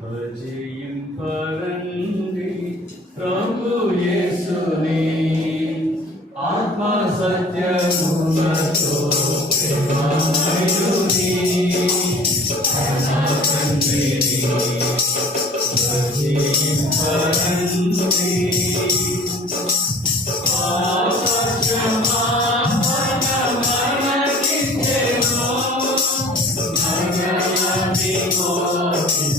भजियं परन्दि प्रभु येसुनि आत्मा सत्यमुमतो प्रेमायुनि परमन्दि भजियं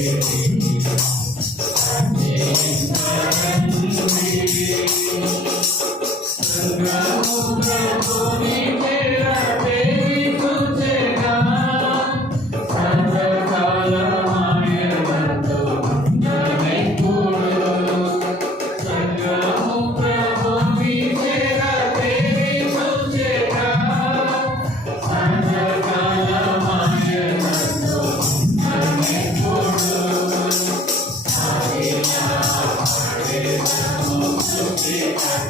Thank you.